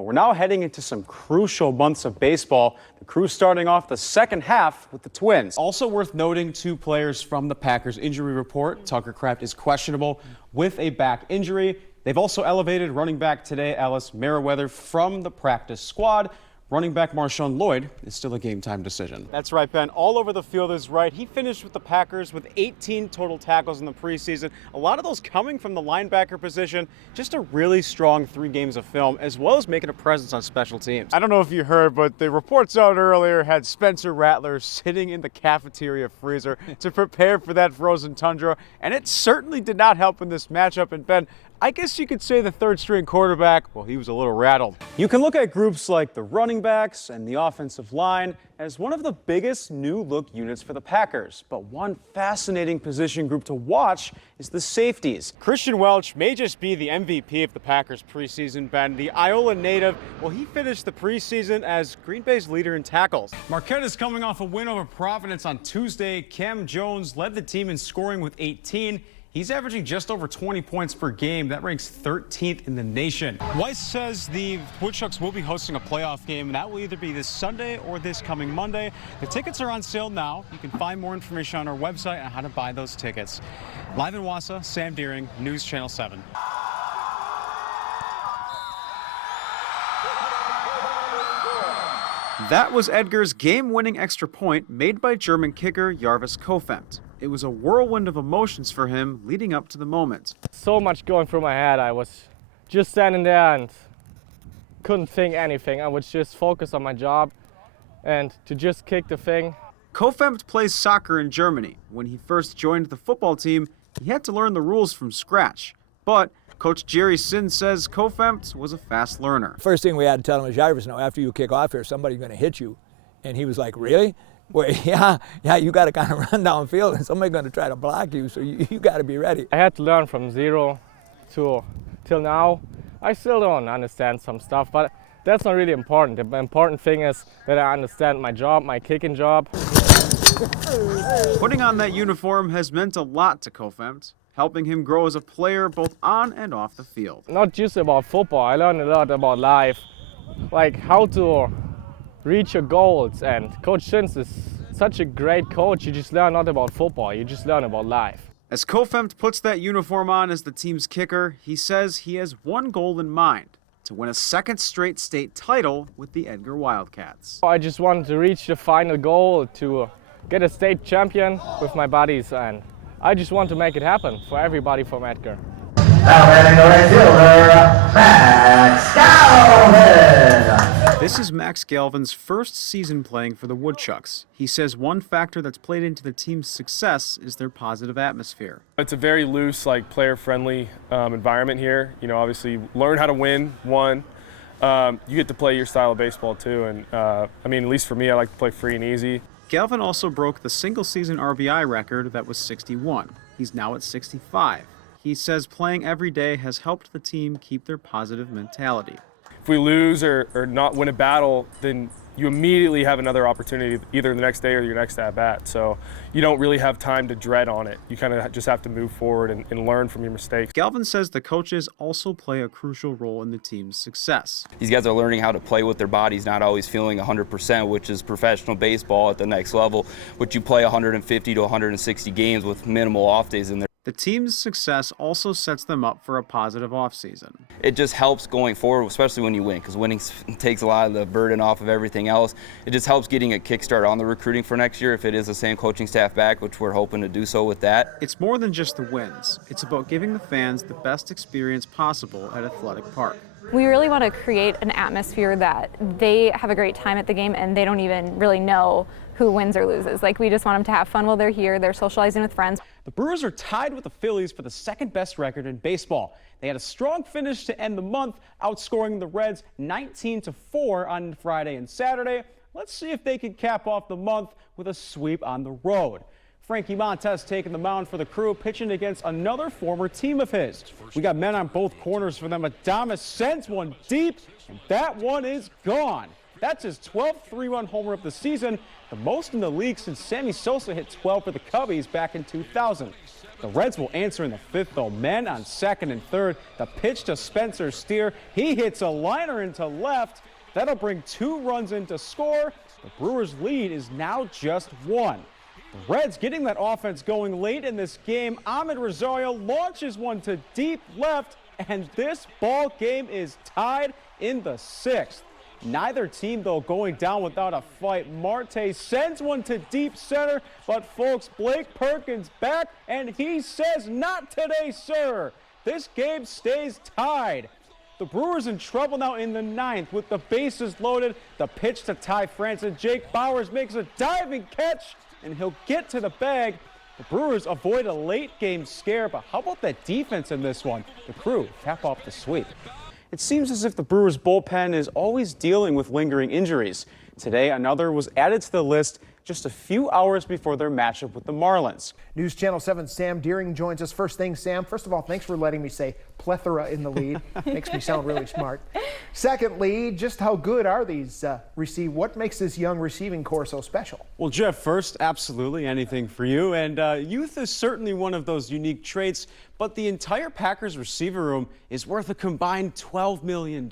We're now heading into some crucial months of baseball. The Crew starting off the second half with the Twins. Also worth noting, 2 players from the Packers injury report. Tucker Kraft is questionable with a back injury. They've also elevated running back today, Alice Merriweather, from the practice squad. Running back Marshawn Lloyd is still a game-time decision. That's right, Ben. All over the field is right. He finished with the Packers with 18 total tackles in the preseason. A lot of those coming from the linebacker position. Just a really strong 3 games of film, as well as making a presence on special teams. I don't know if you heard, but the reports out earlier had Spencer Rattler sitting in the cafeteria freezer to prepare for that frozen tundra, and it certainly did not help in this matchup. And Ben, I guess you could say the third-string quarterback, well, he was a little rattled. You can look at groups like the running backs and the offensive line as one of the biggest new-look units for the Packers. But one fascinating position group to watch is the safeties. Christian Welch may just be the MVP of the Packers preseason, Ben. The Iowa native, well, he finished the preseason as Green Bay's leader in tackles. Marquette is coming off a win over Providence on Tuesday. Cam Jones led the team in scoring with 18. He's averaging just over 20 points per game. That ranks 13th in the nation. Weiss says the Woodchucks will be hosting a playoff game, and that will either be this Sunday or this coming Monday. The tickets are on sale now. You can find more information on our website on how to buy those tickets. Live in Wausau, Sam Dehring, News Channel 7. That was Edgar's game-winning extra point made by German kicker Jarvis Kofemt. It was a whirlwind of emotions for him leading up to the moment. So much going through my head. I was just standing there and couldn't think anything. I was just focused on my job and to just kick the thing. Kofemt plays soccer in Germany. When he first joined the football team, he had to learn the rules from scratch. But Coach Jerry Sin says Kofemt was a fast learner. First thing we had to tell him is, Jarvis, no, after you kick off here, somebody's going to hit you. And he was like, really? Well, yeah, you got to kind of run downfield and somebody's going to try to block you, so you got to be ready. I had to learn from zero till now. I still don't understand some stuff, but that's not really important. The important thing is that I understand my job, my kicking job. Putting on that uniform has meant a lot to Kofemt, helping him grow as a player both on and off the field. Not just about football, I learned a lot about life, like how to reach your goals. And Coach Shins is such a great coach. You just learn not about football, you just learn about life. As Kofemt puts that uniform on as the team's kicker, he says he has one goal in mind: to win a second straight state title with the Edgar Wildcats. I just wanted to reach the final goal, to get a state champion with my buddies, and I just want to make it happen for everybody from Edgar. This is Max Galvin's first season playing for the Woodchucks. He says one factor that's played into the team's success is their positive atmosphere. It's a very loose, player-friendly environment here. You know, obviously, you learn how to win, one. You get to play your style of baseball, too. And, at least for me, I like to play free and easy. Galvin also broke the single-season RBI record that was 61. He's now at 65. He says playing every day has helped the team keep their positive mentality. If we lose or not win a battle, then you immediately have another opportunity either the next day or your next at-bat. So you don't really have time to dread on it. You kind of just have to move forward and learn from your mistakes. Galvin says the coaches also play a crucial role in the team's success. These guys are learning how to play with their bodies, not always feeling 100%, which is professional baseball at the next level, which you play 150 to 160 games with minimal off days in there. The team's success also sets them up for a positive offseason. It just helps going forward, especially when you win, because winning takes a lot of the burden off of everything else. It just helps getting a kickstart on the recruiting for next year if it is the same coaching staff back, which we're hoping to do so with that. It's more than just the wins. It's about giving the fans the best experience possible at Athletic Park. We really want to create an atmosphere that they have a great time at the game and they don't even really know who wins or loses. We just want them to have fun while they're here. They're socializing with friends. The Brewers are tied with the Phillies for the second best record in baseball. They had a strong finish to end the month, outscoring the Reds 19-4 on Friday and Saturday. Let's see if they can cap off the month with a sweep on the road. Frankie Montes taking the mound for the Crew, pitching against another former team of his. We got men on both corners for them. Adames sends one deep, and that one is gone. That's his 12th three-run homer of the season, the most in the league since Sammy Sosa hit 12 for the Cubbies back in 2000. The Reds will answer in the 5th, though. Men on 2nd and 3rd. The pitch to Spencer Steer. He hits a liner into left. That'll bring 2 runs in to score. The Brewers' lead is now just 1. The Reds getting that offense going late in this game. Ahmed Rosario launches one to deep left, and this ball game is tied in the 6th. Neither team, though, going down without a fight. Marte sends one to deep center, but folks, Blake Perkins back, and he says, "Not today, sir." This game stays tied. The Brewers in trouble now in the 9th with the bases loaded. The pitch to Ty France, and Jake Bauers makes a diving catch, and he'll get to the bag. The Brewers avoid a late game scare, but how about that defense in this one? The Crew cap off the sweep. It seems as if the Brewers bullpen is always dealing with lingering injuries. Today, another was added to the list just a few hours before their matchup with the Marlins. News Channel 7's Sam Dehring joins us. First thing, Sam, first of all, thanks for letting me say plethora in the lead. Makes me sound really smart. Secondly, just how good are these what makes this young receiving core so special? Well, Jeff, first, absolutely anything for you. And youth is certainly one of those unique traits, but the entire Packers receiver room is worth a combined $12 million.